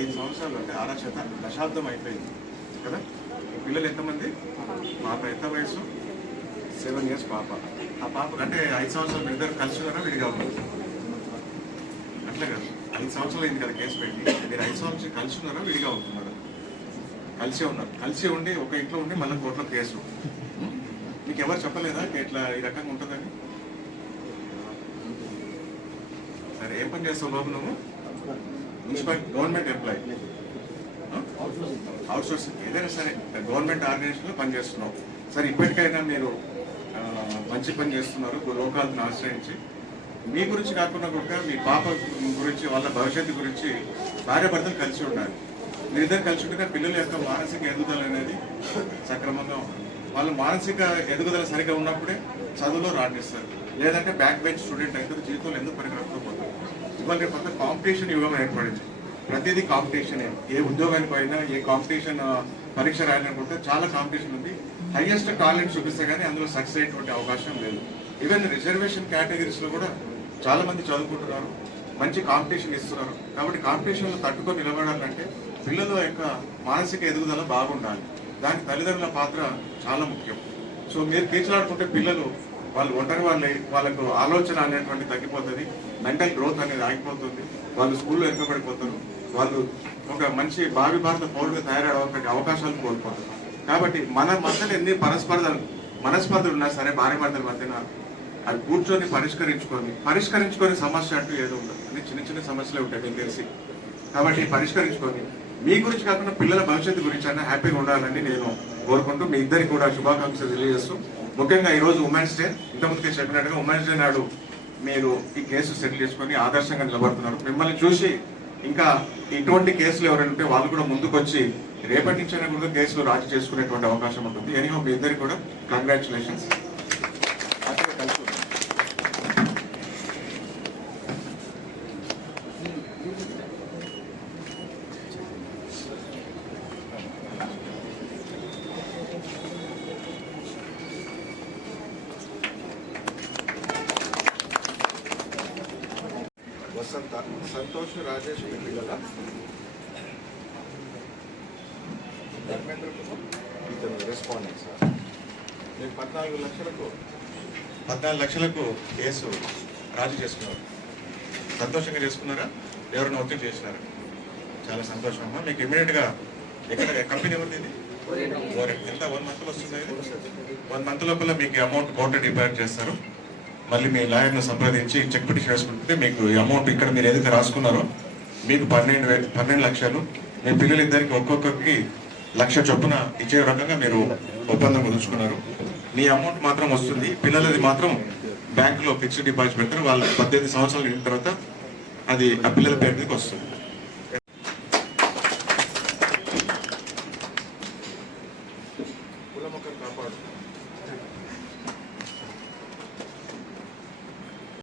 ఐదు సంవత్సరాలు అంటే ఆరా శత దశాబ్దం అయిపోయింది. కదా? పిల్లలు ఎంతమంది? పాప ఎంత వయసు? సెవెన్ ఇయర్స్ పాప. ఆ పాప అంటే ఐదు సంవత్సరాలు ఇద్దరు కలిసి ఉన్నారా విడిగా ఉన్నారు అట్లే కాదు. ఐదు సంవత్సరాలు అయింది కదా కేసు పెట్టి. మీరు ఐదు సంవత్సరాలు కలిసి ఉన్నారా విడిగా ఉంటున్నారా కలిసే ఉన్నారు. కలిసి ఉండి ఒక ఇంట్లో ఉండి మళ్ళీ కోర్టులో కేసు. మీకు ఎవరు చెప్పలేదా? ఇట్లా ఈ రకంగా ఉంటుందని? సరే ఏం పని చేస్తావు బాబు నువ్వు? Municipal government employee outsourcing ఏదైనా సరే గవర్నమెంట్ ఆర్గనైజేషన్లో పనిచేస్తున్నాం సరే ఇప్పటికైనా మీరు మంచి పని చేస్తున్నారు లోకాలను ఆశ్రయించి. మీ గురించి కాకుండా కూడా మీ పాప గురించి వాళ్ళ భవిష్యత్తు గురించి భార్య భర్తలు కలిసి ఉండాలి. మీరిద్దరు కలిసి ఉంటే పిల్లల యొక్క మానసిక ఎదుగుదల అనేది సక్రమంగా ఉంటుంది. వాళ్ళ మానసిక ఎదుగుదల సరిగా ఉన్నప్పుడే చదువులో రాణిస్తారు. లేదంటే బ్యాక్ బెంచ్ స్టూడెంట్ అయితే జీవితంలో ఎందుకు పరిగెత్తకపోతారు? ఇవాళ రేపు అంతా కాంపిటీషన్ యుగం ఏర్పడింది. ప్రతిదీ కాంపిటీషనే. ఏ ఉద్యోగానికి పోయినా ఏ కాంపిటీషన్ పరీక్ష రాయాలనుకుంటే చాలా కాంపిటీషన్ ఉంది. హైయెస్ట్ టాలెంట్ చూపిస్తే కానీ అందులో సక్సెస్ అయ్యేటువంటి అవకాశం లేదు. ఈవెన్ రిజర్వేషన్ కేటగిరీస్లో కూడా చాలా మంది చదువుకుంటున్నారు. మంచి కాంపిటీషన్ ఇస్తున్నారు. కాబట్టి కాంపిటీషన్లో తట్టుకొని నిలబడాలంటే పిల్లల యొక్క మానసిక ఎదుగుదల బాగుండాలి. దానికి తల్లిదండ్రుల పాత్ర చాలా ముఖ్యం. సో మీరు కీచలాడుకుంటే పిల్లలు వాళ్ళు ఒంటరి వాళ్ళే వాళ్ళకు ఆలోచన అనేటువంటి తగ్గిపోతుంది మెంటల్ గ్రోత్ అనేది ఆగిపోతుంది వాళ్ళు స్కూల్లో వెనుకబడిపోతారు వాళ్ళు ఒక మంచి భావి భారత పౌరులుగా తయారయ్యే అవకాశాలు కోల్పోతారు. కాబట్టి మన మధ్యలో ఎన్ని పరస్పర్ధలు మనస్పర్ధలు ఉన్నా సరే భార్య భర్తల మధ్యన అది కూర్చొని పరిష్కరించుకొని పరిష్కరించుకొని సమస్య అంటూ ఏదో ఉండదు. అని చిన్న చిన్న సమస్యలే ఉంటాయి నేను తెలిసి. కాబట్టి పరిష్కరించుకొని మీ గురించి కాకుండా పిల్లల భవిష్యత్తు గురించి అన్న హ్యాపీగా ఉండాలని నేను కోరుకుంటూ మీ ఇద్దరికి కూడా శుభాకాంక్షలు తెలియజేస్తూ ముఖ్యంగా ఈరోజు ఉమెన్స్ డే ఇంతకుముందుకే చెప్పినట్టుగా ఉమెన్స్ డే నాడు మీరు ఈ కేసు సెటిల్ చేసుకొని ఆదర్శంగా నిలబడుతున్నారు. మిమ్మల్ని చూసి ఇంకా ఇటువంటి కేసులు ఎవరైనా ఉంటే వాళ్ళు కూడా ముందుకొచ్చి రేపటి నుంచి కూడా కేసులు రాజీ చేసుకునేటువంటి అవకాశం ఉంటుంది. ఎనీహో మీ ఇద్దరికి కూడా కంగ్రాచులేషన్స్ వసంత సంతోష్ రాజేష్ మీ పిల్లల ధర్మేంద్ర కుమార్ ఇతను రెస్పాండెంట్ సార్ మీరు పద్నాలుగు లక్షలకు పద్నాలుగు లక్షలకు కేసు రాజీ చేసుకున్నారు. సంతోషంగా చేసుకున్నారా? ఎవరైనా ఒత్తిడి చేసినారా? చాలా సంతోషం అమ్మా. మీకు ఇమీడియట్గా ఎక్కడ కంపెనీ ఉంది ఇది. ఎంత? వన్ మంత్ వస్తుంది వన్ మంత్ లోపల మీకు అమౌంట్ కోర్టు డిపాజిట్ చేస్తారు. మళ్ళీ మీ లాయర్ను సంప్రదించి చెక్ పిటిషన్ వేసుకుంటే మీకు అమౌంట్ ఇక్కడ మీరు ఏదైతే రాసుకున్నారో మీకు పన్నెండు వేలు పన్నెండు లక్షలు మీ పిల్లలిద్దరికి ఒక్కొక్కరికి లక్ష చొప్పున ఇచ్చే రకంగా మీరు ఒప్పందం కుదుర్చుకున్నారు. మీ అమౌంట్ మాత్రం వస్తుంది. పిల్లలది మాత్రం బ్యాంకులో ఫిక్స్డ్ డిపాజిట్ పెడతారు. వాళ్ళ పద్దెనిమిది సంవత్సరాలు వెళ్ళిన తర్వాత అది ఆ పిల్లల పేరు మీదకి వస్తుంది.